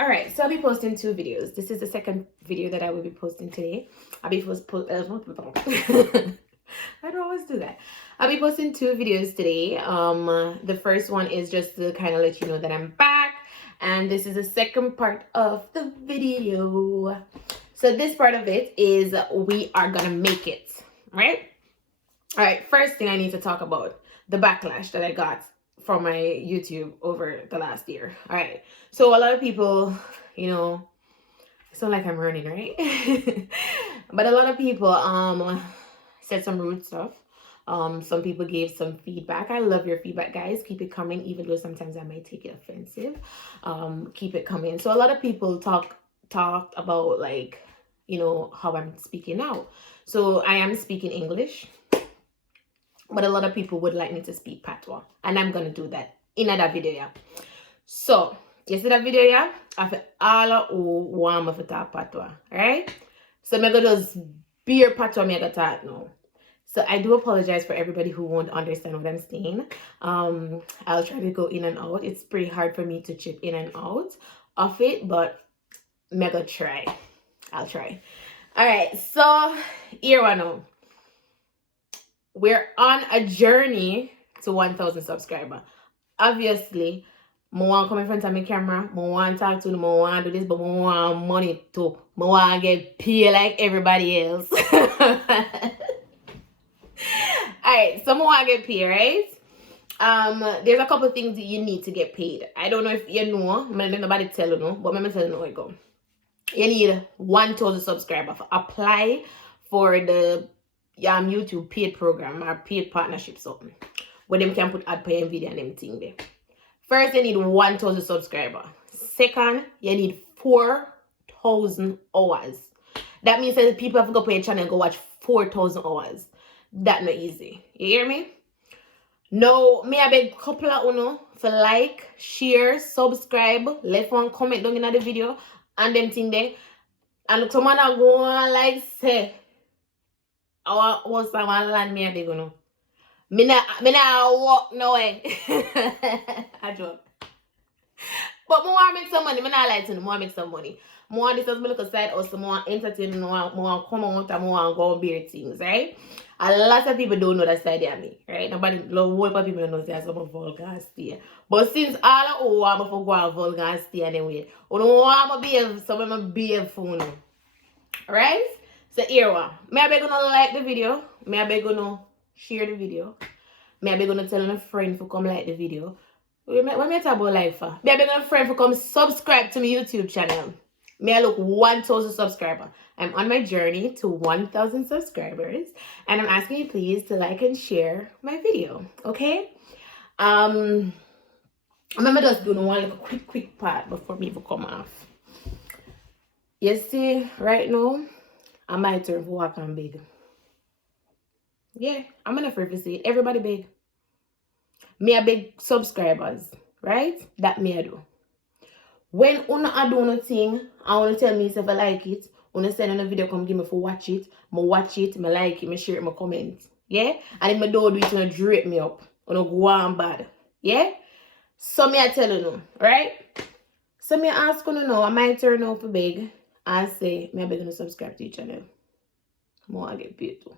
All right, so I'll be posting 2 videos. This is the second video that I will be posting today. I'll be I don't always do that. I'll be posting 2 videos today. The first one is just to kind of let you know that I'm back, and this is the second part of the video. So this part of it is we are gonna make it, right? All right, first thing I need to talk about the backlash that I got from my YouTube over the last year. All right, so a lot of people, it's not like I'm running, right? But a lot of people said some rude stuff. Some people gave some feedback. I love your feedback, guys. Keep it coming, even though sometimes I might take it offensive. Keep it coming. So a lot of people talked about, like, how I'm speaking now. So I am speaking English, but a lot of people would like me to speak patois, and I'm gonna do that in that video, yeah. So you see that video, yeah? After all who want me to talk patois, right? So I'm gonna just beer patois me gonna talk now. So I do apologize for everybody who won't understand what I'm saying. I'll try to go in and out. It's pretty hard for me to chip in and out of it, but I'm gonna try. I'll try. All right, so here we know. We're on a journey to 1,000 subscribers. Obviously, I want to come in front of my camera, I want to talk to them, I want to do this, but I want money too. I want to get paid like everybody else. Alright, so I want to get paid, right? There's a couple of things that you need to get paid. I don't know if you know, I'm not let nobody tell you, no, but I'm going to tell you how it go. You need 1,000 subscribers. Apply for the YouTube paid program or paid partnership, something where them can put ad per video and them thing there. First, you need 1,000 subscribers. Second, you need 4,000 hours. That means that people have to go to your channel and go watch 4,000 hours. That's not easy. You hear me? Now, me I beg couple of uno for like, share, subscribe, left one comment down in the video and them thing there. And someone I go and like say, I want someone land me a big uno. Me not walk no way. I joke. But I want to make some money. I not like to know. I want to make some money. I want this as my little side hustle. I want to entertain. I want to come out and I want to go and bear things, right? A lot of people don't know that side of me, right? Nobody, whole of people don't know that I'm a vulgar stay. But since all of you want me to go and vulgar stay anyway, I don't want to behave, so I'm going to behave for you. Right? So here one. May I be gonna like the video? May I be gonna share the video? May I be gonna tell a friend to come like the video? What may I talk about life for? May I be gonna friend to come subscribe to my YouTube channel? May I look 1,000 subscribers? I'm on my journey to 1,000 subscribers, and I'm asking you please to like and share my video, okay? I'm gonna just do one little quick part before me to come off. You see, right now, I might turn for walk and big. Yeah, I'm gonna first say it. Everybody big. Me a big subscribers, right? That me I do. When I do nothing, I want to tell me if I like it. Una send on a video, come give me for watch it. I watch it, I like it, I share it, I comment. Yeah? And if I don't do it, it's drape me up. Una go on bad. Yeah? So me I tell you no, right? So me ask you now, I might turn out for big and say, me I beg you to subscribe to each channel. I want to get paid too.